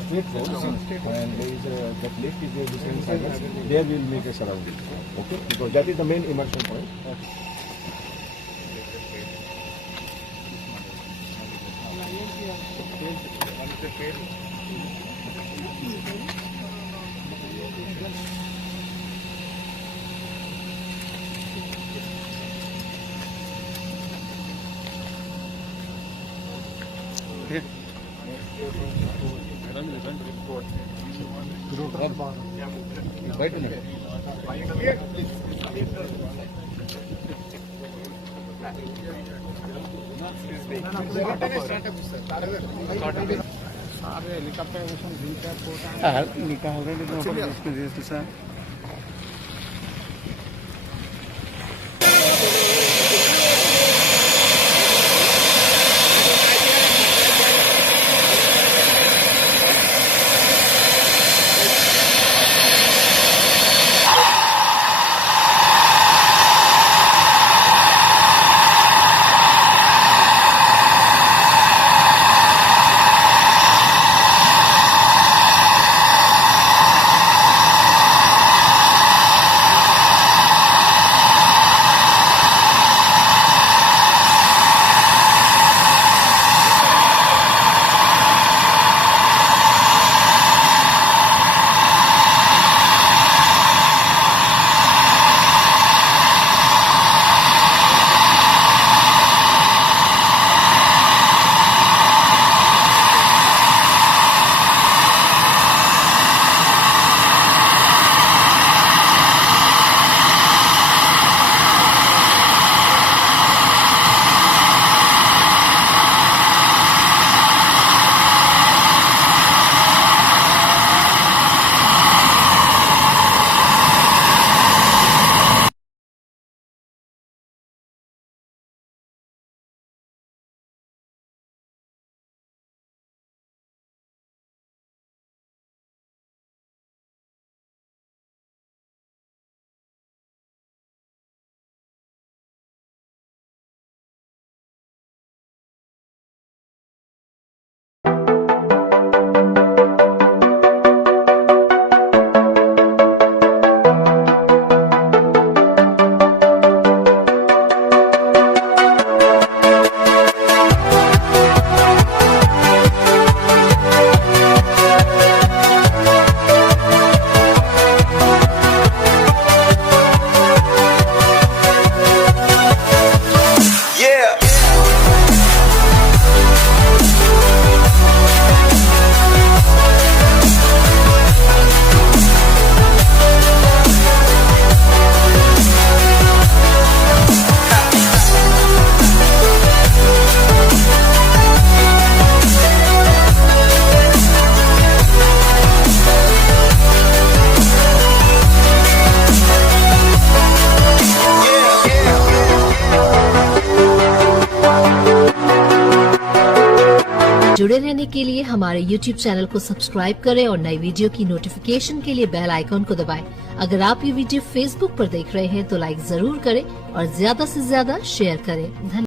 And there is that lift is a different size. There we will make a surrounding. Okay, because that is the main immersion point. जुड़े रहने के लिए हमारे YouTube channel को सब्सक्राइब करें और नई वीडियो की नोटिफिकेशन के लिए बेल आइकॉन को दबाएं। अगर आप ये वीडियो Facebook पर देख रहे हैं तो लाइक जरूर करें और ज्यादा से ज्यादा शेयर करें। धन्यवाद।